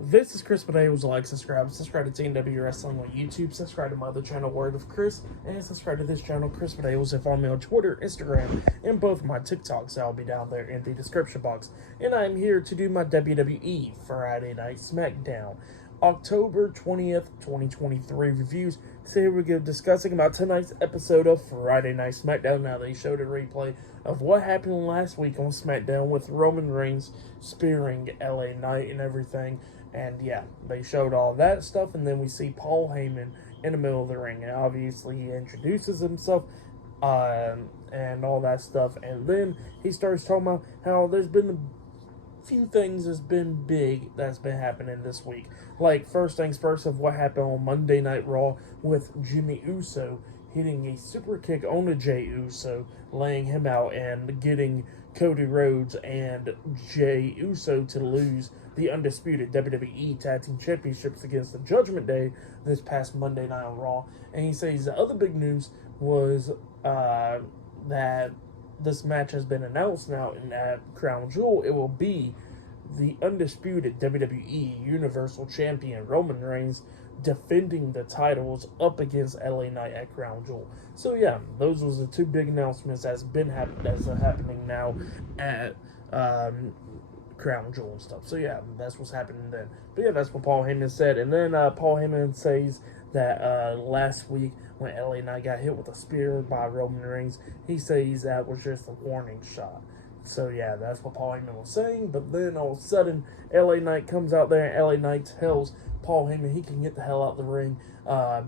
This is Chris Potatoes. Like, subscribe to TNW Wrestling on YouTube, subscribe to my other channel, Word of Chris, and subscribe to this channel, Chris Potatoes, and follow me on Twitter, Instagram, and both my TikToks. I'll be down there in the description box. And I'm here to do my WWE Friday Night SmackDown, October 20th, 2023 reviews. Today we're going to be discussing about tonight's episode of Friday Night SmackDown. Now, they showed a replay of what happened last week on SmackDown with Roman Reigns spearing LA Knight and everything. And yeah, they showed all that stuff, and then we see Paul Heyman in the middle of the ring. And obviously, he introduces himself and all that stuff. And then he starts talking about how there's been a few things that's been big that's been happening this week. Like, first things first, of what happened on Monday Night Raw with Jimmy Uso hitting a super kick on a Jey Uso, laying him out, and getting Cody Rhodes and Jey Uso to lose the Undisputed WWE Tag Team Championships against the Judgment Day this past Monday Night on Raw. And he says the other big news was that this match has been announced now, and at Crown Jewel, it will be the Undisputed WWE Universal Champion Roman Reigns defending the titles up against LA Knight at Crown Jewel. So yeah, those was the two big announcements that's happening now at Crown Jewel and stuff. So yeah, that's what's happening then. But yeah, that's what Paul Heyman said. And then Paul Heyman says that last week when LA Knight got hit with a spear by Roman Reigns, he says that was just a warning shot. So yeah, that's what Paul Heyman was saying. But then all of a sudden, LA Knight comes out there, and LA Knight tells Paul Heyman he can get the hell out of the ring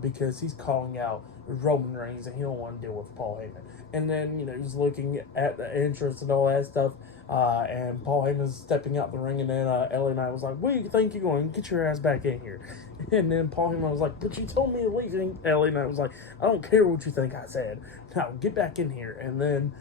because he's calling out Roman Reigns and he don't want to deal with Paul Heyman. And then, you know, he's looking at the entrance and all that stuff, and Paul Heyman's stepping out the ring, and then LA Knight was like, "What do you think you're going? Get your ass back in here." And then Paul Heyman was like, "But you told me to leave." And LA Knight was like, "I don't care what you think I said. Now get back in here." And then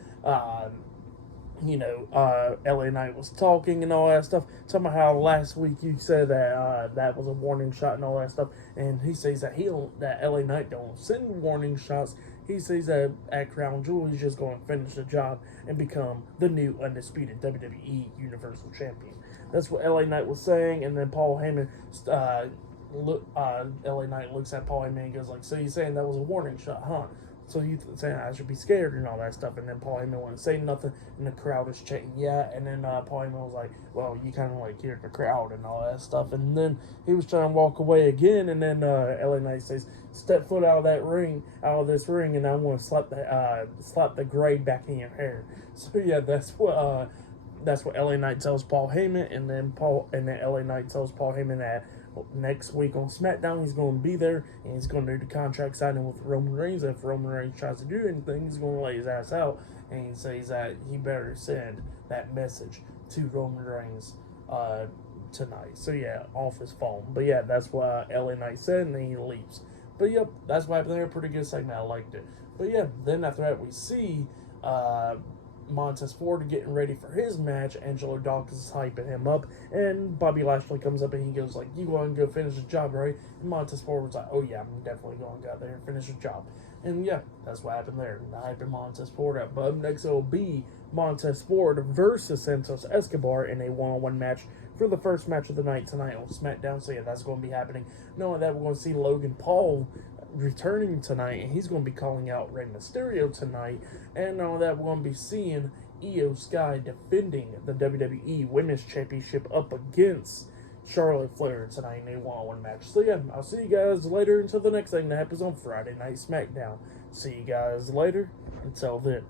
LA Knight was talking and all that stuff, talking about how last week you said that that was a warning shot and all that stuff, and he says that that LA Knight don't send warning shots. He says that at Crown Jewel he's just going to finish the job and become the new undisputed WWE Universal Champion. That's what LA Knight was saying, and then Paul Heyman, LA Knight looks at Paul Heyman and goes like, "So you're saying that was a warning shot, huh? So you saying I should be scared and all that stuff?" And then Paul Heyman wouldn't say nothing, and the crowd is chanting, "Yeah." And then Paul Heyman was like, "Well, you kind of like hear the crowd and all that stuff." And then he was trying to walk away again, and then LA Knight says, "Step foot out of this ring, and I want to slap the grade back in your hair." So yeah, that's what LA Knight tells Paul Heyman, and then LA Knight tells Paul Heyman that next week on SmackDown he's going to be there, and he's going to do the contract signing with Roman Reigns. If Roman Reigns tries to do anything, he's going to lay his ass out, and he says that he better send that message to Roman Reigns tonight. So yeah, off his phone. But yeah, that's what LA Knight said, and then he leaves. But yep, that's what happened there. Pretty good segment. I liked it. But yeah, then after that we see Montez Ford getting ready for his match. Angelo Dawkins is hyping him up, and Bobby Lashley comes up and he goes like, "You want to go finish the job, right?" And Montez Ford was like, "Oh yeah, I'm definitely going to go out there and finish the job." And yeah, that's what happened there. Hyping Montez Ford up. But up next it'll be Montez Ford versus Santos Escobar in a one-on-one match for the first match of the night tonight on SmackDown. So yeah, that's going to be happening. Knowing that, we're going to see Logan Paul returning tonight, and he's going to be calling out Rey Mysterio tonight. And all that, we're going to be seeing Io Sky defending the WWE Women's Championship up against Charlotte Flair tonight in a one-on-one match. So yeah, I'll see you guys later until the next thing that happens on Friday Night SmackDown. See you guys later. Until then.